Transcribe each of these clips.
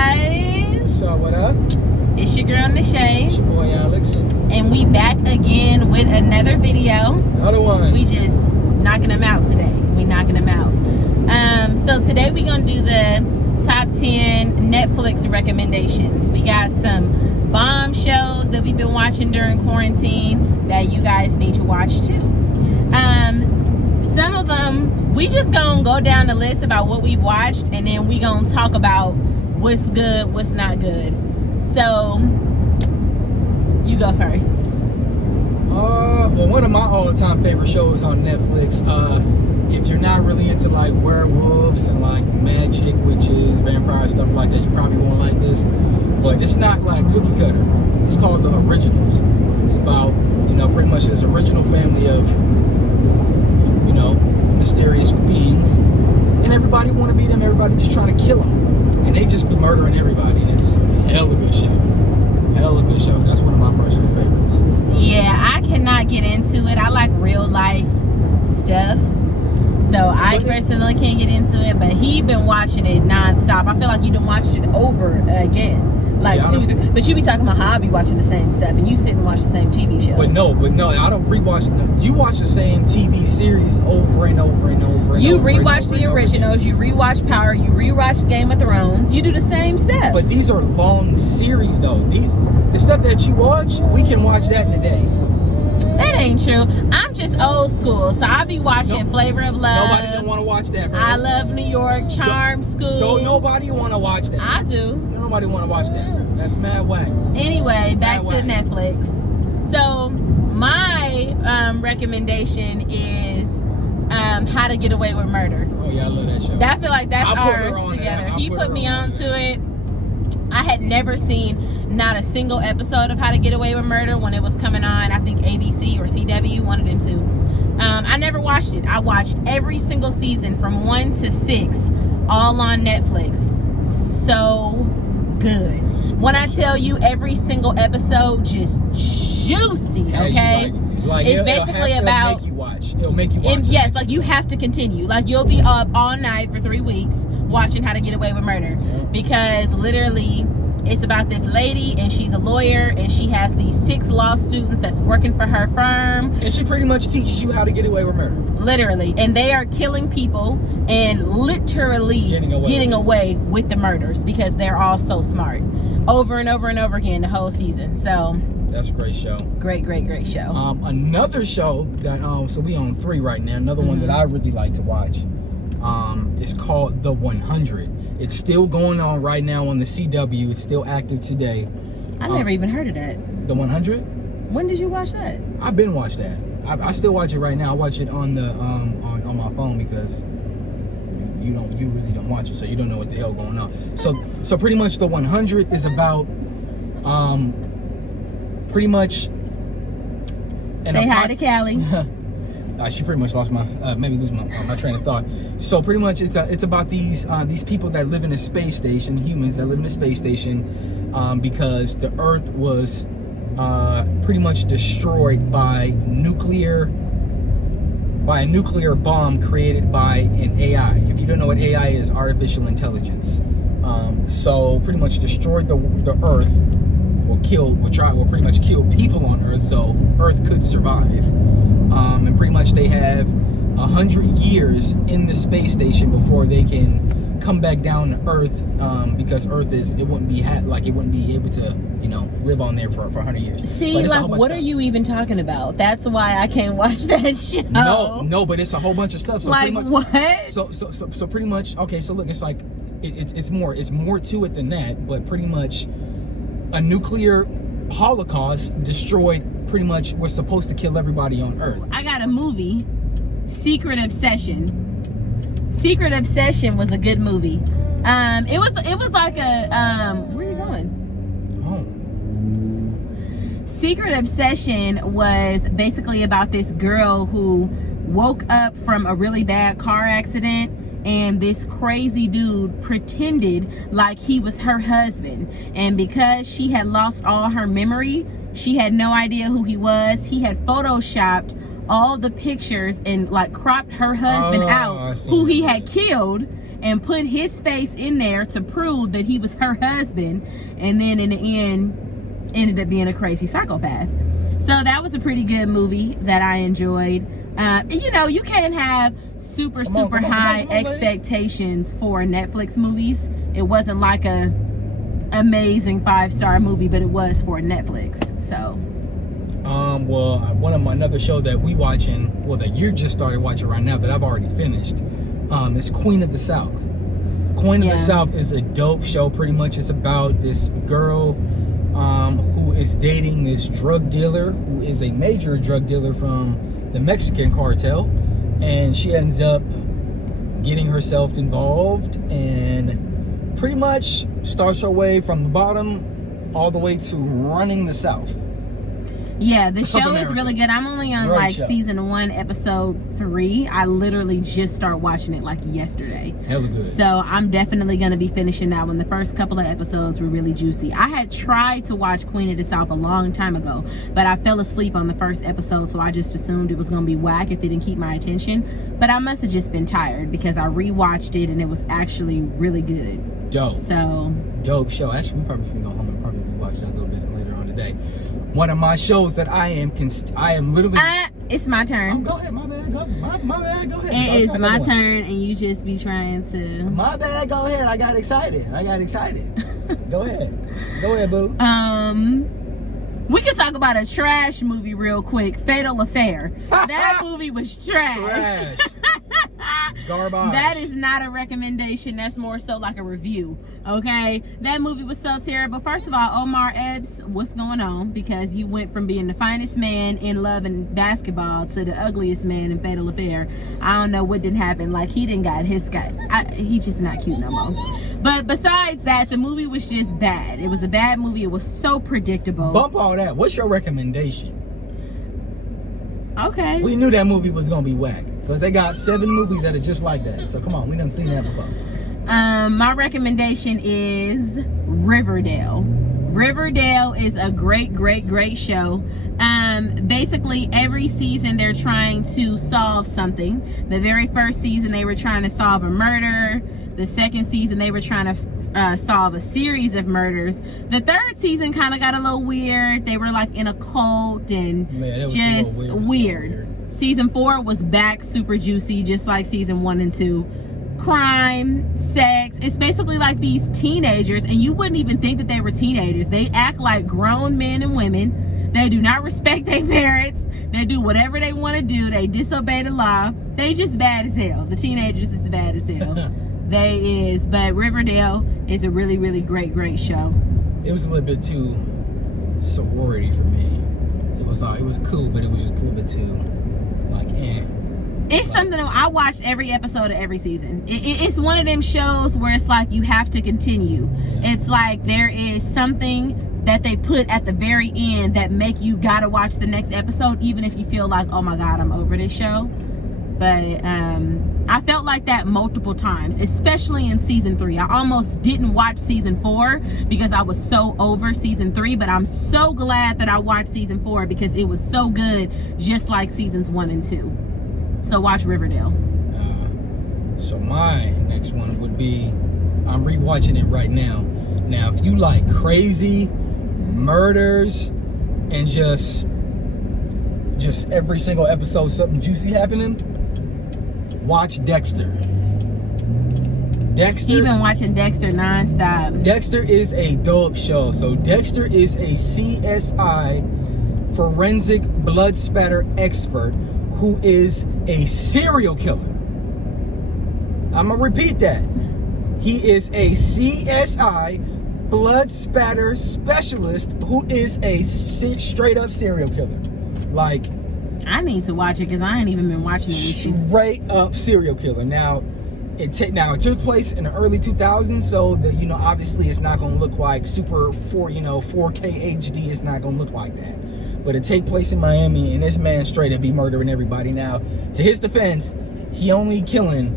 guys? So what up? It's your girl Nishay. It's your boy Alex. And we back again with another video. Another one. We just knocking them out today. We knocking them out. So today we gonna do the top 10 Netflix recommendations. We got some bomb shows that we've been watching during quarantine that you guys need to watch too. Some of them, we just gonna go down the list about what we've watched, and then we gonna talk about what's good, what's not good. So, you go first. Well, one of my all-time favorite shows on Netflix, if you're not really into like werewolves and like magic, witches, vampire, stuff like that, you probably won't like this. But it's not like cookie cutter. It's called The Originals. It's about, pretty much this original family of, mysterious beings. And everybody want to be them. Everybody just trying to kill them. And they just be murdering everybody. And it's a hell of a good show. Hell of a good show. That's one of my personal favorites. Yeah, I cannot get into it. I like real life stuff. So I personally can't get into it. But he been watching it nonstop. I feel like you done watched it over again. Like yeah, 2, 3. But you be talking about how I be watching the same stuff, and you sit and watch the same TV shows. But no, I don't rewatch. You watch the same TV series over and over and over. You rewatch the originals. You rewatch Power. You rewatch Game of Thrones. You do the same stuff. But these are long series, though. The stuff that you watch, we can watch that in a day. That ain't true. I'm just old school, so I be watching Flavor of Love. Nobody don't want to watch that, bro. I Love New York, Charm School. Don't nobody want to watch that. I do. Nobody want to watch that. That's mad whack. Anyway, back to Netflix. So my recommendation is How to Get Away with Murder. Oh yeah, I love that show. I feel like that's ours together. He put me onto it. I had never seen not a single episode of How to Get Away with Murder when it was coming on. I think ABC or CW, one of them two. I never watched it. I watched every single season from 1 to 6, all on Netflix. So good. When I tell you every single episode, just juicy, okay? It's basically about... It'll make you watch. Yes, like you have to continue. Like you'll be up all night for 3 weeks watching How to Get Away with Murder. Because literally it's about this lady, and she's a lawyer, and she has these 6 law students that's working for her firm. And she pretty much teaches you how to get away with murder. Literally. And they are killing people and literally getting away with the murders because they're all so smart. Over and over and over again the whole season. So that's a great show. Great show. Another show that so we on 3 right now. Another one that I really like to watch. Is called The 100. It's still going on right now on the CW. It's still active today. I never even heard of that. The 100? When did you watch that? I've been watching that. I still watch it right now. I watch it on the on my phone because you really don't watch it, so you don't know what the hell going on. So pretty much The 100 is about pretty much. Say hi to Callie. She pretty much lost maybe lose my train of thought. So pretty much it's about these people that live in a space station, humans that live in a space station, because the Earth was pretty much destroyed by a nuclear bomb created by an AI. If you don't know what AI is, artificial intelligence. So pretty much destroyed the Earth, will pretty much kill people on Earth, so Earth could survive. And pretty much they have 100 years in the space station before they can come back down to Earth, because Earth it wouldn't be able to live on there for 100 years. See, like what are you even talking about? That's why I can't watch that show. No, but it's a whole bunch of stuff. So like pretty much, what? So pretty much, okay. So look, it's like it's more to it than that, but pretty much a nuclear holocaust destroyed. Pretty much was supposed to kill everybody on Earth. I got a movie, Secret Obsession. Secret Obsession was a good movie. It was like a where are you going? Oh. Secret Obsession was basically about this girl who woke up from a really bad car accident, and this crazy dude pretended like he was her husband, and because she had lost all her memory, she had no idea who he was. He had photoshopped all the pictures and like cropped her husband out, who he had killed, and put his face in there to prove that he was her husband, and then in the end ended up being a crazy psychopath. So that was a pretty good movie that I enjoyed. You know, you can't have super high expectations for Netflix movies. It wasn't like a amazing 5-star movie, but it was for Netflix. So well, one of my another show that we watching, well, that you just started watching right now, that I've already finished, is Queen of the South. Queen of the South is a dope show. Pretty much it's about this girl who is dating this drug dealer who is a major drug dealer from the Mexican cartel, and she ends up getting herself involved and pretty much starts her way from the bottom all the way to running the South. Yeah, the show is really good. I'm only on season 1, episode 3. I literally just started watching it like yesterday. Hella good. So I'm definitely going to be finishing that one. The first couple of episodes were really juicy. I had tried to watch Queen of the South a long time ago, but I fell asleep on the first episode, so I just assumed it was going to be whack if it didn't keep my attention. But I must have just been tired because I rewatched it and it was actually really good. Dope. So dope show. Actually, we probably can go home and probably watch that a little bit later on today. One of my shows that I am literally. It's my turn. Go ahead, my bad. My bad. Go ahead. It is my turn, and you just be trying to. My bad. Go ahead. I got excited. Go ahead, boo. We can talk about a trash movie real quick. Fatal Affair. That movie was trash. Garbage. That is not a recommendation. That's more so like a review. Okay, that movie was so terrible. First of all, Omar Epps, what's going on? Because you went from being the finest man in love and basketball to the ugliest man in Fatal Affair. I don't know what didn't happen. Like, he didn't got his guy. He just not cute no more. But besides that, the movie was just bad. It was a bad movie. It was so predictable. Bump all that. What's your recommendation? Okay. We knew that movie was gonna be whack because they got 7 movies that are just like that. So come on, we done seen that before. My recommendation is Riverdale. Riverdale is a great show. Basically every season they're trying to solve something. The very first season they were trying to solve a murder. The second season they were trying to solve a series of murders. The third season kind of got a little weird. They were like in a cult and just weird. Season 4 was back super juicy, just like season 1 and 2. Crime, sex. It's basically like these teenagers, and you wouldn't even think that they were teenagers. They act like grown men and women. They do not respect their parents. They do whatever they want to do. They disobey the law. They just bad as hell. The teenagers is bad as hell. But Riverdale is a really great show. It was a little bit too sorority for me. It was cool, but it was just a little bit too like It's something that I watched every episode of every season. It's one of them shows where it's like you have to continue. It's like there is something that they put at the very end that make you gotta watch the next episode, even if you feel like, oh my god, I'm over this show. But I felt like that multiple times, especially in season 3. I almost didn't watch season 4 because I was so over season 3, but I'm so glad that I watched season 4 because it was so good, just like seasons 1 and 2. So watch Riverdale. So my next one would be, I'm rewatching it right now. Now, if you like crazy murders and just every single episode something juicy happening, watch Dexter. You've been watching Dexter nonstop. Dexter is a dope show. So Dexter is a CSI forensic blood spatter expert who is a serial killer. I'm gonna repeat that. He is a CSI blood spatter specialist who is a straight up serial killer. Like, I need to watch it because I ain't even been watching it. Straight up serial killer. Now, it took place in the early 2000s, so that, you know, obviously it's not gonna look like 4K HD. It's not gonna look like that. But it take place in Miami, and this man straight up be murdering everybody. Now, to his defense, he only killing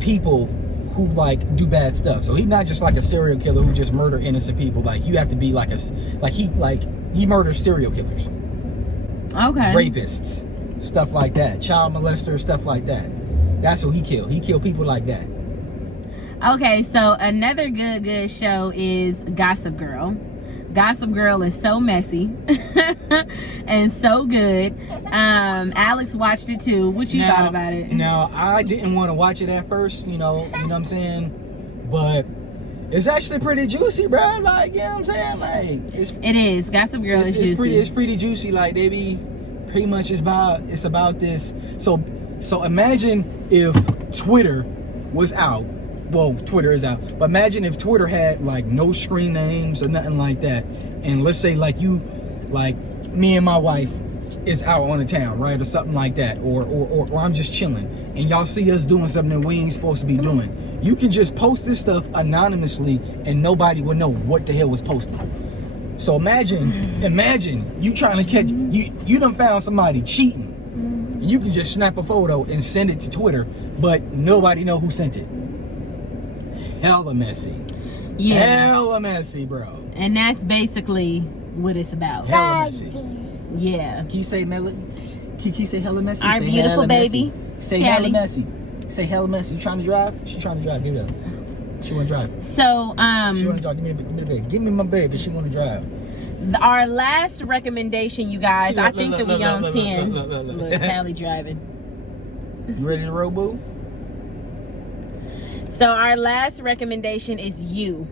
people who like do bad stuff. So he's not just like a serial killer who just murder innocent people. Like, you have to be like he murders serial killers. Okay. Rapists, stuff like that. Child molesters, stuff like that. That's who he killed. He killed people like that. Okay, so another good show is Gossip Girl. Gossip Girl is so messy and so good. Alex watched it too. What you thought about it? Now, I didn't want to watch it at first, you know what I'm saying? But it's actually pretty juicy, bro. Like, you know what I'm saying? Like, it is. Gossip Girl is juicy. It's pretty juicy. Like, they be pretty much it's about this. So imagine if Twitter was out. Well, Twitter is out, but imagine if Twitter had like no screen names or nothing like that, and let's say like me and my wife is out on the town, right, or something like that, or I'm just chilling, and y'all see us doing something that we ain't supposed to be doing. You can just post this stuff anonymously, and nobody would know what the hell was posted. So imagine you trying to catch you done found somebody cheating. You can just snap a photo and send it to Twitter, but nobody know who sent it. Hella messy. Yeah. Hella messy, bro. And that's basically what it's about. Hella messy. Yeah. Can you say Melody? Can you say hella messy? Our say beautiful baby. Messy. Say hella messy. Say hella messy. You trying to drive? She trying to drive. Give it up. She want to drive. So, she want to drive. Give me the baby. Give me my baby. She want to drive. Our last recommendation, you guys, I think that we on 10. Look, Callie driving. You ready to roll, boo? So our last recommendation is You.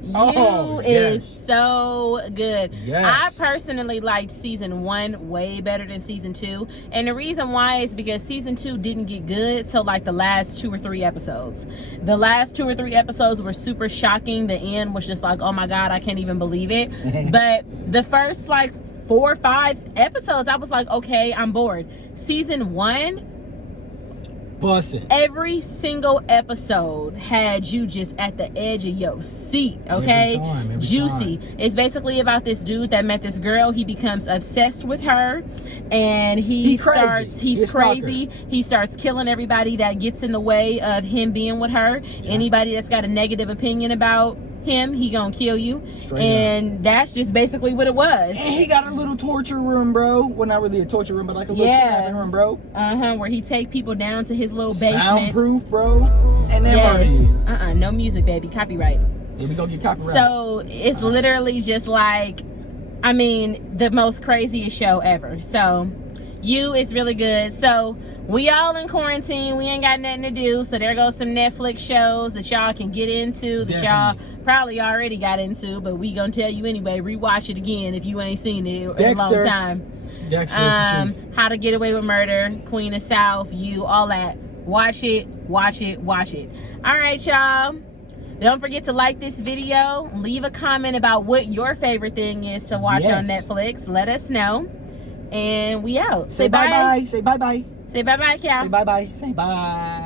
You is so good. Yes. I personally liked season 1 way better than season 2. And the reason why is because season 2 didn't get good till like the last 2 or 3 episodes. The last 2 or 3 episodes were super shocking. The end was just like, oh my God, I can't even believe it. But the first like 4 or 5 episodes, I was like, okay, I'm bored. Season 1, bussin'. every single episode had you just at the edge of your seat, okay? Every Juicy. time. It's basically about this dude that met this girl. He becomes obsessed with her, and he's crazy. He starts killing everybody that gets in the way of him being with her. Yeah. Anybody that's got a negative opinion about him, he gonna kill you. And that's just basically what it was. And he got a little torture room, bro. Well, not really a torture room, but like a little kidnapping room, bro. Where he take people down to his little basement. Soundproof, bro. And then murder you. No music, baby. Copyright. Yeah, we gonna get copyright. So it's literally just like, I mean, the most craziest show ever. So You is really good. So we all in quarantine. We ain't got nothing to do. So there goes some Netflix shows that y'all can get into, that y'all probably already got into, but we gonna tell you anyway. Rewatch it again if you ain't seen it in a long time. Dexter is the truth. How to Get Away with Murder, Queen of South, You, all that. Watch it, watch it, watch it. All right, y'all. Don't forget to like this video. Leave a comment about what your favorite thing is to watch on Netflix. Let us know. And we out. Say bye-bye. Say bye-bye. Say bye-bye, Cal. Say bye-bye. Say bye.